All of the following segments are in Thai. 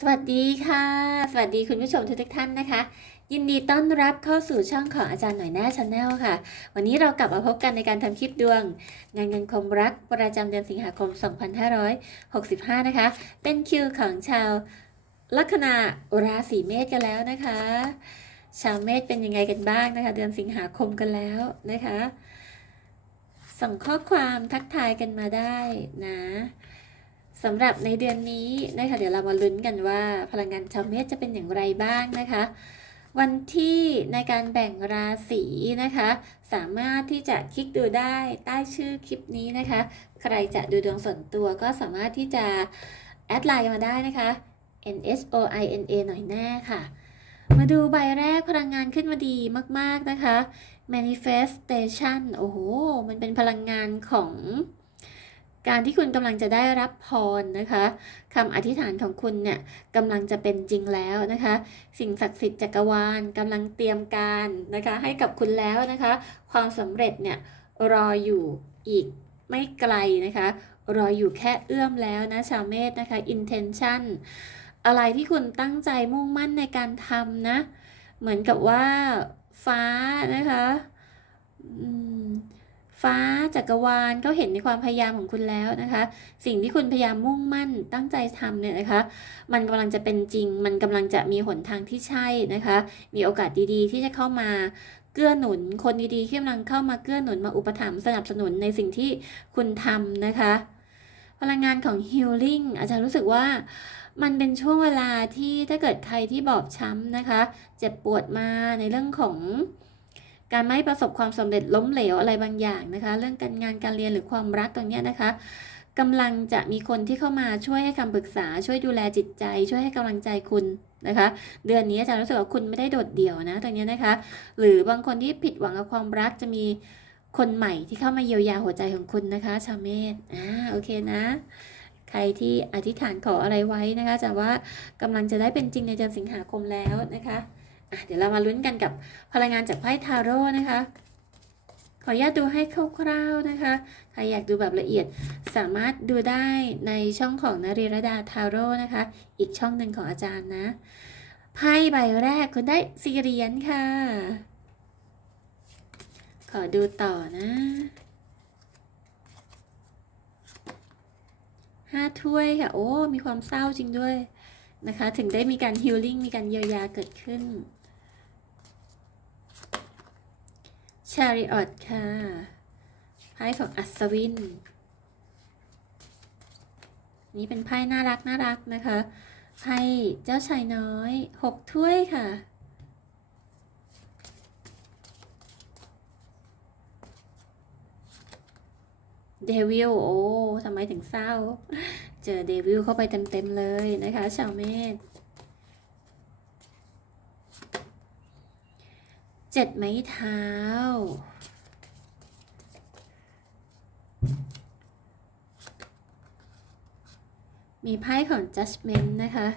สวัสดีค่ะ สวัสดีคุณผู้ชมทุกท่านนะคะ ยินดีต้อนรับเข้าสู่ช่องของอาจารย์หน่อยแน่ชาแนลค่ะ วันนี้เรากลับมาพบกันในการทำคลิปดวง งานเงินคมรักประจำเดือนสิงหาคม 2565 นะคะ เป็นคิวของชาวลัคนาราศีเมษกันแล้วนะคะ ชาวเมษเป็นยังไงกันบ้างนะคะ เดือนสิงหาคมกันแล้วนะคะ ส่งข้อความทักทายกันมาได้นะ สำหรับในเดือนนี้นะคะเดี๋ยวเรามาลุ้นกันว่า พลังงานชาวเมษจะเป็นอย่างไรบ้างนะคะ วันที่ในการแบ่งราศีนะคะ สามารถที่จะคลิกดูได้ใต้ชื่อคลิปนี้นะคะ ใครจะดูดวงส่วนตัวก็สามารถที่จะแอดไลน์มาได้นะคะ N S O I N A หน่อยแน่ค่ะ มาดูใบแรกพลังงานขึ้นมาดีมาก ๆนะคะ manifestation โอ้โห มันเป็นพลังงานของ การที่คุณกำลังจะได้รับพรนะคะคำอธิษฐานของคุณเนี่ยกำลังจะเป็นจริงแล้วนะคะ สิ่งศักดิ์สิทธิ์จักรวาลกำลังเตรียมการนะคะ ให้กับคุณแล้วนะคะ ความสำเร็จเนี่ยรออยู่อีกไม่ไกลนะคะ รออยู่แค่เอื้อมแล้วนะชาวเมษนะคะ intention อะไรที่คุณตั้งใจมุ่งมั่นในการทำนะ เหมือนกับว่าฟ้านะคะอืม ฟ้าจักรวาลก็เห็นในความพยายามของคุณแล้วนะคะ สิ่งที่คุณพยายามมุ่งมั่นตั้งใจทำเนี่ยนะคะ มันกำลังจะเป็นจริง มันกำลังจะมีหนทางที่ใช่นะคะ มีโอกาสดีๆ ที่จะเข้ามาเกื้อหนุน คนดีๆที่กำลังเข้ามาเกื้อหนุนมาอุปถัมภ์สนับสนุนในสิ่งที่คุณทำนะคะ พลังงานของ healing อาจารย์รู้สึกว่ามันเป็นช่วงเวลาที่ถ้าเกิดใครที่บอบช้ำนะคะ เจ็บปวดมาในเรื่องของ การไม่ประสบความสำเร็จล้มเหลวอะไรบางอย่างนะคะ เรื่องการงานการเรียนหรือความรักตรงนี้นะคะกำลังจะมีคนที่เข้ามาช่วยให้คำปรึกษา ช่วยดูแลจิตใจ ช่วยให้กำลังใจคุณนะคะ เดือนนี้อาจารย์รู้สึกว่าคุณไม่ได้โดดเดี่ยวนะตรงนี้นะคะ หรือบางคนที่ผิดหวังกับความรักจะมีคนใหม่ที่เข้ามาเยียวยาหัวใจของคุณนะคะ ชาวเมษอ่าโอเคนะ ใครที่อธิษฐานขออะไรไว้นะคะจะว่ากำลังจะได้เป็นจริงในเดือนสิงหาคมแล้วนะคะ เดี๋ยวเรามาลุ้นกันกับพลังงานจากไพ่ทาโร่นะคะ ขออนุญาตดูให้คร่าวๆนะคะ ใครอยากดูแบบละเอียดสามารถดูได้ในช่องของนรีรดาทาโร่นะคะ อีกช่องหนึ่งของอาจารย์นะ ไพ่ใบแรกคุณได้สี่เหรียญค่ะ ขอดูต่อนะห้าถ้วยค่ะ โอ้ มีความเศร้าจริงด้วยนะคะ ถึงได้มีการฮิลลิ่งมีการเยียวยาเกิดขึ้น ชาริออตค่ะไพ่ของอัศวิน นี่เป็นไพ่น่ารักน่ารักนะคะไพ่เจ้าชายน้อยหกถ้วยค่ะเดวิลโอ้ทำไมถึงเศร้า เจอเดวิลเข้าไปเต็ม ๆ เลยนะคะ ชาวเมษ เจ็ดไม้เท้า มีไพ่ของ Judgment นะคะ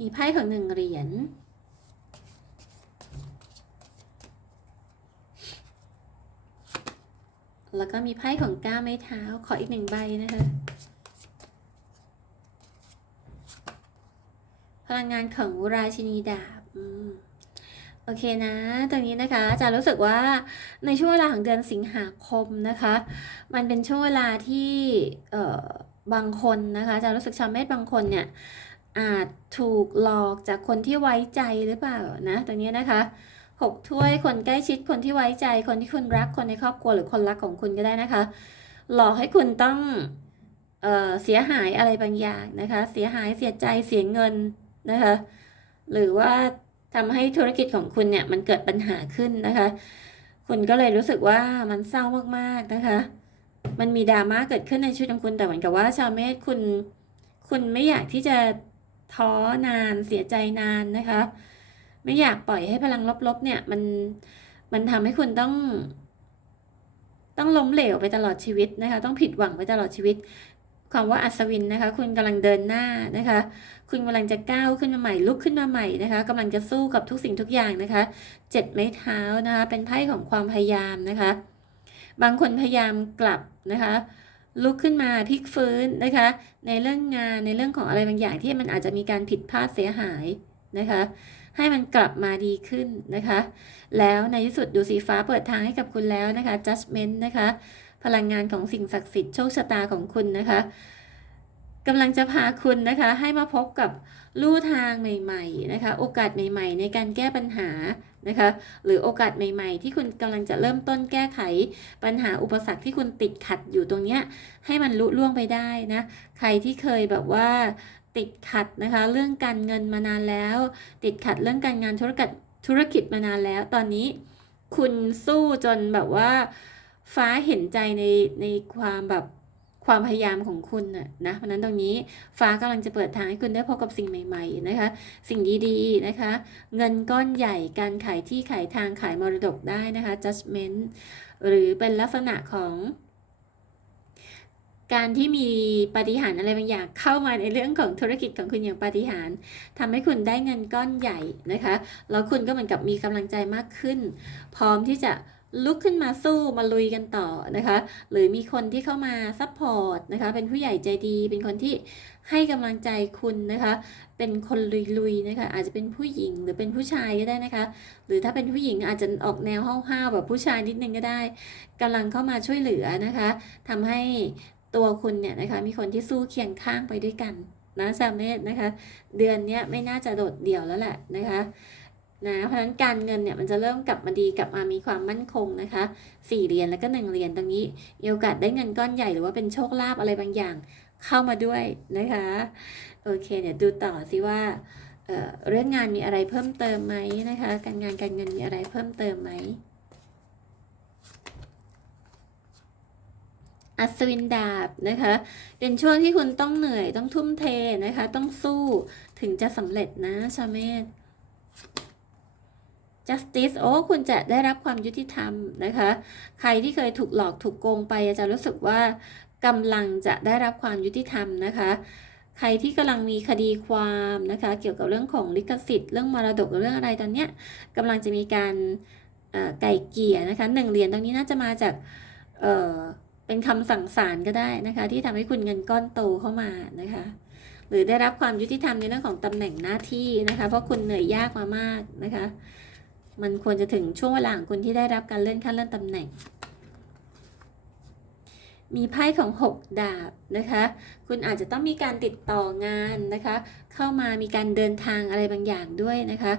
มีไพ่ของหนึ่งเหรียญ แล้วก็มีไพ่ของก้าไม้เท้า ขออีกหนึ่งใบนะคะ พลังงานของราชินีดาบโอเคนะ ตรงนี้นะคะจะรู้สึกว่าในช่วงเวลาของเดือนสิงหาคมนะคะ มันเป็นช่วงเวลาที่เอ่อบางคนนะคะจะรู้สึกชาวเมษบางคนเนี่ยอาจถูกหลอกจากคนที่ไว้ใจหรือเปล่านะตรงนี้นะคะหกถ้วยคนใกล้ชิดคนที่ไว้ใจคนที่คุณรักคนในครอบครัวหรือคนรักของคุณก็ได้นะคะ หลอกให้คุณต้องเออเสียหายอะไรบางอย่างนะคะ เสียหายเสียใจเสียเงิน นะคะหรือว่าทำให้ธุรกิจของคุณเนี่ยมันเกิดปัญหาขึ้นนะคะ คุณก็เลยรู้สึกว่ามันเศร้ามากๆนะคะ มันมีดราม่าเกิดขึ้นในชีวิตของคุณแต่เหมือนกับว่าชาวเมษคุณคุณไม่อยากที่จะท้อนานเสียใจนานนะคะ ไม่อยากปล่อยให้พลังลบๆเนี่ยมันมันทำให้คุณต้อง ต้องล้มเหลวไปตลอดชีวิตนะคะ ต้องผิดหวังไปตลอดชีวิต ความว่าอัศวินนะคะ คุณกำลังเดินหน้านะคะ คุณกำลังจะก้าวขึ้นมาใหม่ ลุกขึ้นมาใหม่นะคะกำลังจะสู้กับทุกสิ่งทุกอย่างนะคะเจ็ดไม้เท้านะคะ เป็นไพ่ของความพยายามนะคะ บางคนพยายามกลับนะคะ ลุกขึ้นมาพลิกฟื้นนะคะ ในเรื่องงานในเรื่องของอะไรบางอย่างที่มันอาจจะมีการผิดพลาดเสียหายนะคะให้มันกลับมาดีขึ้นนะคะ แล้วในที่สุดดูสีฟ้าเปิดทางให้กับคุณแล้วนะคะ judgment นะคะ พลังงานของสิ่งศักดิ์สิทธิ์โชคชะตาของคุณนะคะกำลังจะพาคุณนะคะให้มาพบกับลู่ทางใหม่ๆนะคะ โอกาสใหม่ๆ ในการแก้ปัญหานะคะ หรือโอกาสใหม่ๆ ที่คุณกำลังจะเริ่มต้นแก้ไข ปัญหาอุปสรรคที่คุณติดขัดอยู่ตรงเนี้ยให้มันลุล่วงไปได้นะ ใครที่เคยแบบว่าติดขัดนะคะ เรื่องการเงินมานานแล้ว ติดขัดเรื่องการงานธุรกิจธุรกิจมานานแล้ว ตอนนี้ คุณสู้จนแบบว่า ฟ้าเห็นใจในในความแบบความพยายามของคุณน่ะนะเพราะนั้นตรงนี้ฟ้ากำลังจะเปิดทางให้คุณได้พบกับสิ่งใหม่ ๆ นะคะ สิ่งดีๆนะคะ เงินก้อนใหญ่การขายที่ขายทางขายมรดกได้นะคะ judgment หรือเป็นลักษณะของการที่มีปฏิหารอะไรบางอย่างเข้ามาในเรื่องของธุรกิจของคุณอย่างปฏิหาริย์ทำให้คุณได้เงินก้อนใหญ่นะคะ แล้วคุณก็เหมือนกับมีกำลังใจมากขึ้น พร้อมที่จะ ลุกขึ้นมาสู้มาลุยกันต่อนะคะ หรือมีคนที่เข้ามาซัพพอร์ตนะคะ เป็นผู้ใหญ่ใจดี เป็นคนที่ให้กำลังใจคุณนะคะ เป็นคนลุยๆนะคะ อาจจะเป็นผู้หญิงหรือเป็นผู้ชายก็ได้นะคะ หรือถ้าเป็นผู้หญิงอาจจะออกแนวห้าวๆแบบผู้ชายนิดนึงก็ได้กำลังเข้ามาช่วยเหลือนะคะทำให้ตัวคุณเนี่ยนะคะ มีคนที่สู้เคียงข้างไปด้วยกันนะสามเมธนะคะ เดือนนี้ไม่น่าจะโดดเดี่ยวแล้วแหละนะคะ นะเพราะฉะนั้นการเงินเนี่ยมันจะเริ่มกลับมาดีกลับมามีความมั่นคงนะคะสี่เหรียญแล้วก็หนึ่งเหรียญตรงนี้มีโอกาสได้เงินก้อนใหญ่หรือว่าเป็นโชคลาภอะไรบางอย่าง เข้ามาด้วยนะคะโอเคเนี่ยวดูต่อสิว่าเเรื่องงานมีอะไรเพิ่มเติมไหมนะคะการงานการเงินมีอะไรเพิ่มเติมไหมอัศวินดาบนะคะ เป็นช่วงที่คุณต้องเหนื่อยต้องทุ่มเทนะคะ ต้องสู้ถึงจะสำเร็จนะชาเมธ justice โอ้คุณจะได้รับความยุติธรรมนะคะ ใครที่เคยถูกหลอกถูกโกงไปอาจะรู้สึกว่ากำลังจะได้รับความยุติธรรมนะคะ ใครที่กำลังมีคดีความนะคะ เกี่ยวกับเรื่องของลิขสิทธิ์เรื่องมรดกหรือเรื่องอะไรตอนเนี้ยกำลังจะมีการไก่เกี่ยนะคะหนึ่งเหรียญตรงนี้น่าจะมาจากเเป็นคำสั่งศาลก็ได้นะคะ ที่ทำให้คุณเงินก้อนโตเข้ามานะคะหรือได้รับความยุติธรรมในเรื่องของตำแหน่งหน้าที่นะคะ เพราะคุณเหนื่อยยากมามากนะคะ มันควรจะถึงช่วงเวลาของคุณที่ได้รับการเลื่อนขั้นเลื่อนตำแหน่ง มีไพ่ของ 6 ดาบนะคะ คุณอาจจะต้องมีการติดต่องานนะคะ เข้ามามีการเดินทางอะไรบางอย่างด้วยนะคะ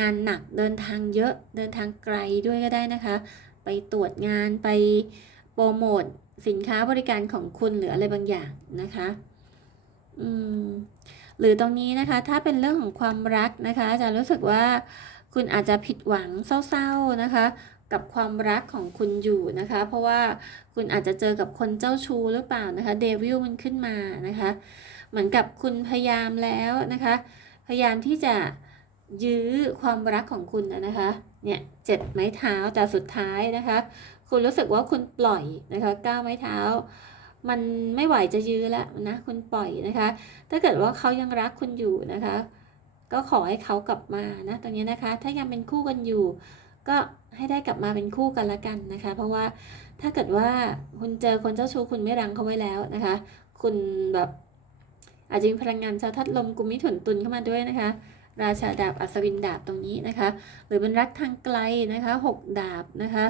งานหนักเดินทางเยอะเดินทางไกลด้วยก็ได้นะคะ ไปตรวจงานไปโปรโมทสินค้าบริการของคุณหรืออะไรบางอย่างนะคะ อืม หรือตรงนี้นะคะ ถ้าเป็นเรื่องของความรักนะคะ จะรู้สึกว่า คุณอาจจะผิดหวังเศร้าๆนะคะ กับความรักของคุณอยู่นะคะ เพราะว่าคุณอาจจะเจอกับคนเจ้าชู้หรือเปล่านะคะเดวิลมันขึ้นมานะคะ เหมือนกับคุณพยายามแล้วนะคะ พยายามที่จะยื้อความรักของคุณนะคะเนี่ยเจ็ดไม้เท้าแต่สุดท้ายนะคะ คุณรู้สึกว่าคุณปล่อยนะคะก้าไม้เท้า มันไม่ไหวจะยื้อแล้วนะคุณปล่อยนะคะ ถ้าเกิดว่าเขายังรักคุณอยู่นะคะ ก็ขอให้เขากลับมานะตรงนี้นะคะ ถ้ายังเป็นคู่กันอยู่ ก็ให้ได้กลับมาเป็นคู่กันละกันนะคะ เพราะว่าถ้าเกิดว่าคุณเจอคนเจ้าชู้คุณไม่รังเขาไว้แล้วนะคะ คุณแบบอาจจะมีพลังงานชาวทัดลมกุมมิถุนตุนเข้ามาด้วยนะคะ ราชาดาบอัศวินดาบตรงนี้นะคะ หรือเป็นรักทางไกลนะคะหกดาบนะคะ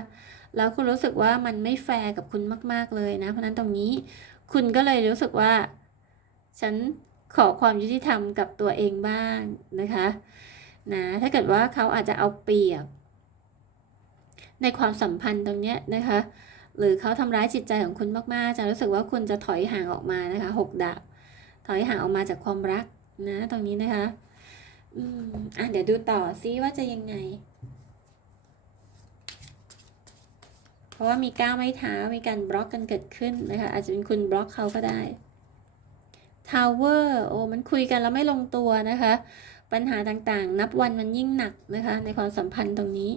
แล้วคุณรู้สึกว่ามันไม่แฟร์กับคุณมาก ๆเลยนะ เพราะนั้นตรงนี้คุณก็เลยรู้สึกว่าฉัน ขอความยุติธรรมกับตัวเองบ้างนะคะนะถ้าเกิดว่าเขาอาจจะเอาเปรียบ ในความสัมพันธ์ตรงเนี้ยนะคะ หรือเขาทำร้ายจิตใจของคุณมากๆ จะรู้สึกว่าคุณจะถอยห่างออกมานะคะหกดาบถอยห่างออกมาจากความรักนะตรงนี้นะคะอืมอะเดี๋ยวดูต่อซิว่าจะยังไง เพราะว่ามีก้าวไม้เท้ามีการบล็อกกันเกิดขึ้นนะคะ อาจจะเป็นคุณบล็อกเขาก็ได้ ทาวเวอร์โอ้มันคุยกันแล้วไม่ลงตัวนะคะ ปัญหาต่างๆ นับวันมันยิ่งหนักนะคะ ในความสัมพันธ์ตรงนี้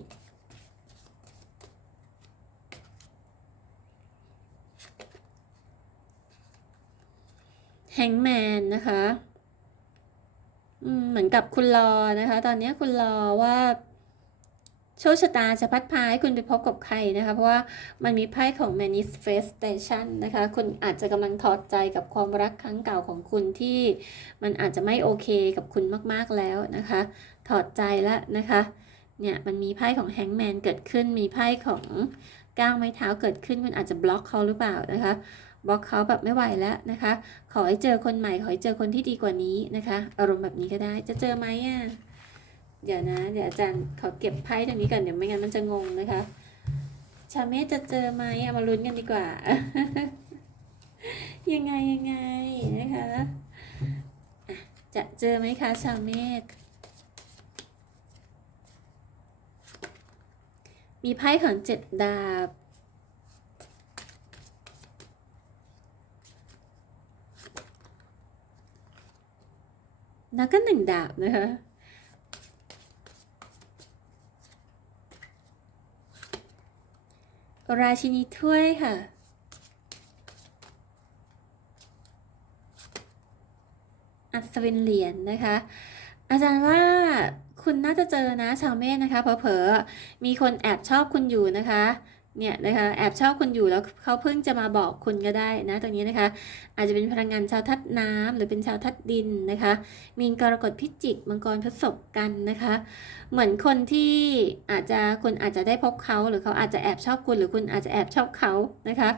แฮงแมนนะคะอืมเหมือนกับคุณรอนะคะ ตอนนี้คุณรอว่า โชคชะตาจะพัดพาให้คุณไปพบกับใครนะคะ เพราะว่ามันมีไพ่ของ manifestation นะคะ คุณอาจจะกำลังถอดใจกับความรักครั้งเก่าของคุณที่มันอาจจะไม่โอเคกับคุณมากๆแล้วนะคะ ถอดใจแล้วนะคะ เนี่ยมันมีไพ่ของ hangman เกิดขึ้น มีไพ่ของก้าวไม้เท้าเกิดขึ้น คุณอาจจะบล็อกเขาหรือเปล่านะคะบล็อกเขาแบบไม่ไหวแล้วนะคะ ขอให้เจอคนใหม่ ขอให้เจอคนที่ดีกว่านี้นะคะ อารมณ์แบบนี้ก็ได้ จะเจอไหมอะ เดี๋ยวนะ เดี๋ยวอาจารย์ขอเก็บไพ่ตรงนี้ก่อนเดี๋ยวไม่งั้นมันจะงงนะคะ ชาเมสจะเจอไหมเอามาลุ้นกันดีกว่า ยังไงยังไงนะคะอะจะเจอไหมคะชาเมสมีไพ่ของเจ็ดดาบแล้วก็หนึ่งดาบนะคะ ราชินีถ้วยค่ะ อัศวินเหรียญนะคะ อาจารย์ว่าคุณน่าจะเจอนะชาวเมฆนะคะเผลอๆมีคนแอบชอบคุณอยู่นะคะ เนี่ยนะคะแอบชอบคุณอยู่แล้วเขาเพิ่งจะมาบอกคุณก็ได้นะตรงนี้นะคะ อาจจะเป็นพลังงานชาวทัดน้ำหรือเป็นชาวทัดดินนะคะ มีนกรกฎพิจิกมังกรพฤษภกันนะคะ เหมือนคนที่อาจจะคุณอาจจะได้พบเขาหรือเขาอาจจะแอบชอบคุณหรือคุณอาจจะแอบชอบเขานะคะ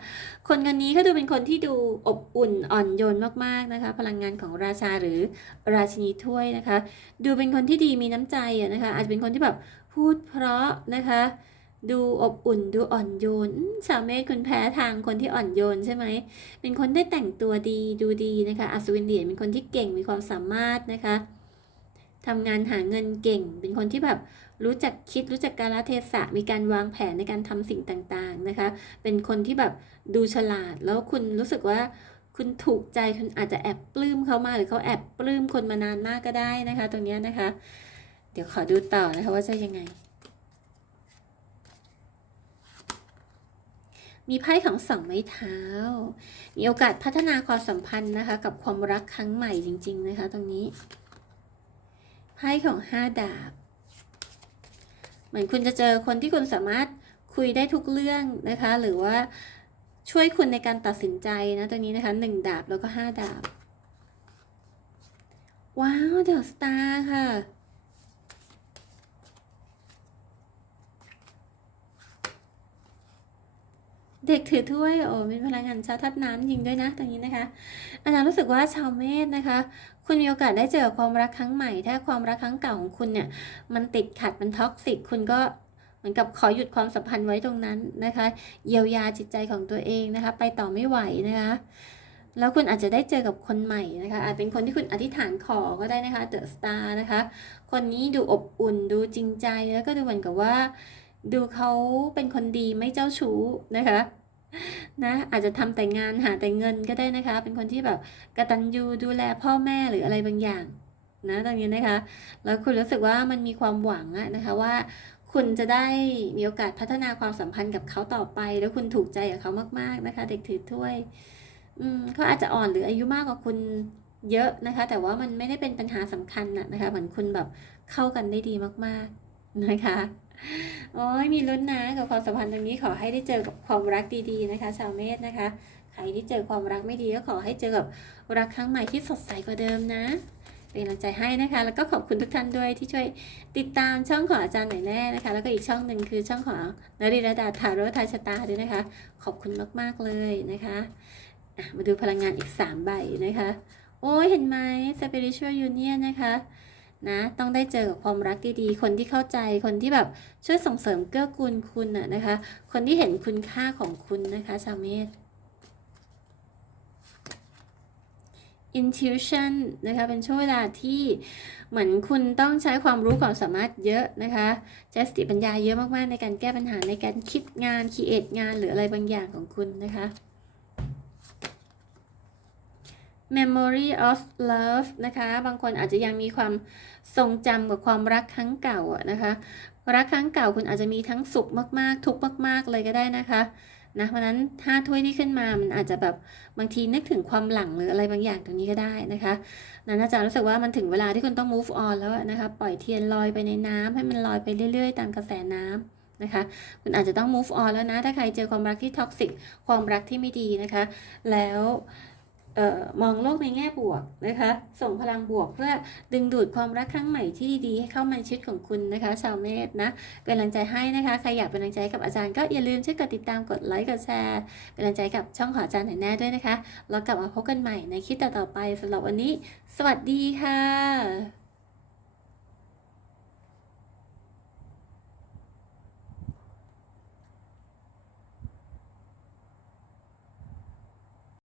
คนคนนี้เขาดูเป็นคนที่ดูอบอุ่นอ่อนโยนมากๆนะคะ พลังงานของราชาหรือราชินีถ้วยนะคะ ดูเป็นคนที่ดีมีน้ำใจนะคะ อาจจะเป็นคนที่แบบพูดเพราะนะคะ ดูอบอุ่นดูอ่อนโยนอืมชาวเมษคุณแพ้ทางคนที่อ่อนโยนใช่ไหม เป็นคนได้แต่งตัวดีดูดีนะคะ อัศวินเหรียญเป็นคนที่เก่งมีความสามารถนะคะทำงานหาเงินเก่ง เป็นคนที่แบบรู้จักคิดรู้จักกาลเทศะ มีการวางแผนในการทำสิ่งต่างๆนะคะ เป็นคนที่แบบดูฉลาด แล้วคุณรู้สึกว่าคุณถูกใจคุณอาจจะแอบปลื้มเขามาหรือเขาแอบปลื้มคนมานานมากก็ได้นะคะ ตรงนี้นะคะ เดี๋ยวขอดูต่อนะคะว่าจะยังไง มีไพ่ของสองไม้เท้า มีโอกาสพัฒนาความสัมพันธ์นะคะ กับความรักครั้งใหม่จริง ๆ นะคะ ตรงนี้ ไพ่ของห้าดาบ เหมือนคุณจะเจอคนที่คุณสามารถคุยได้ทุกเรื่องนะคะ หรือว่าช่วยคุณในการตัดสินใจนะตรงนี้นะคะหนึ่งดาบแล้วก็ห้าดาบ ว้าวเดอะสตาร์ค่ะ เด็กถือถ้วยโอ้เป็นพลังงานชาวทัดน้ำจริงด้วยนะตรงนี้นะคะ อาจารย์รู้สึกว่าชาวเมษนะคะ คุณมีโอกาสได้เจอความรักครั้งใหม่ ถ้าความรักครั้งเก่าของคุณเนี่ยมันติดขัดมันท็อกซิกคุณก็เหมือนกับขอหยุดความสัมพันธ์ไว้ตรงนั้นนะคะ เยียวยาจิตใจของตัวเองนะคะ ไปต่อไม่ไหวนะคะแล้วคุณอาจจะได้เจอกับคนใหม่นะคะ อาจเป็นคนที่คุณอธิษฐานขอก็ได้นะคะเดอะสตาร์นะคะ คนนี้ดูอบอุ่นดูจริงใจแล้วก็ดูเหมือนกับว่า ดูเขาเป็นคนดีไม่เจ้าชู้นะคะ นะอาจจะทำแต่งานหาแต่เงินก็ได้นะคะ เป็นคนที่แบบกตัญญูดูแลพ่อแม่หรืออะไรบางอย่างนะตรงนี้นะคะ แล้วคุณรู้สึกว่ามันมีความหวังอะนะคะว่าคุณจะได้มีโอกาสพัฒนาความสัมพันธ์กับเขาต่อไป แล้วคุณถูกใจกับเขามากๆนะคะ เด็กถือถ้วยอืมเขาอาจจะอ่อนหรืออายุมากกว่าคุณเยอะนะคะ แต่ว่ามันไม่ได้เป็นปัญหาสำคัญนะนะคะ เหมือนคุณแบบเข้ากันได้ดีมากๆนะคะ โอ้ยมีลุ้นนะกับความสัมพันธ์ตรงนี้ขอให้ได้เจอกับความรักดีๆนะคะ ชาวเมษนะคะ ใครที่เจอความรักไม่ดีก็ขอให้เจอกับรักครั้งใหม่ที่สดใสกว่าเดิมนะเป็นกำลังใจให้นะคะ แล้วก็ขอบคุณทุกท่านด้วยที่ช่วยติดตามช่องของอาจารย์หน่อยแน่นะคะ แล้วก็อีกช่องหนึ่งคือช่องของนริรดาทาโรทายชะตาด้วยนะคะ ขอบคุณมากๆเลยนะคะอะมาดูพลังงานอีก 3 ใบนะคะ โอ้ยเห็นไหม spiritual union นะคะ นะ ต้องได้เจอกับความรักดีๆ คนที่เข้าใจ คนที่แบบช่วยส่งเสริมเกื้อกูลคุณน่ะนะคะ คนที่เห็นคุณค่าของคุณนะคะ ชาวเมษ intuition นะคะ เป็นช่วงเวลาที่เหมือนคุณต้องใช้ความรู้ความสามารถเยอะนะคะใช้สติปัญญาเยอะมากๆ ในการแก้ปัญหาในการคิดงาน create งานหรืออะไรบางอย่างของคุณนะคะ memory of love นะคะ บางคนอาจจะยังมีความทรงจำกับความรักครั้งเก่าอะนะคะ รักครั้งเก่าคุณอาจจะมีทั้งสุขมากๆ ทุกข์มาก ๆ เลยก็ได้นะคะนะเพราะนั้นห้าถ้วยที่ขึ้นมามันอาจจะแบบบางทีนึกถึงความหลังหรืออะไรบางอย่างตรงนี้ก็ได้นะคะนั้นอาจารย์รู้สึกว่ามันถึงเวลาที่คุณต้อง move on แล้วนะคะ ปล่อยเทียนลอยไปในน้ำให้มันลอยไปเรื่อย ๆ ตามกระแสน้ำนะคะ คุณอาจจะต้อง move on แล้วนะ ถ้าใครเจอความรักที่ท็อกซิกความรักที่ไม่ดีนะคะ แล้ว ออมองโลกในแง่บวกนะคะ ส่งพลังบวกเพื่อดึงดูดความรักครั้งใหม่ที่ดีๆให้เข้ามาในชีวิตของคุณนะคะ ชาวเมษนะเป็นกำลังใจให้นะคะใครอยากเป็นกำลังใจกับอาจารย์ก็อย่าลืมช่วยกดติดตามกดไลค์กดแชร์เป็นกำลังใจกับช่องขออาจารย์หน่อยแน่ด้วยนะคะเรากลับมาพบกันใหม่ในคลิปต่อๆไปสำหรับวันนี้ สวัสดีค่ะ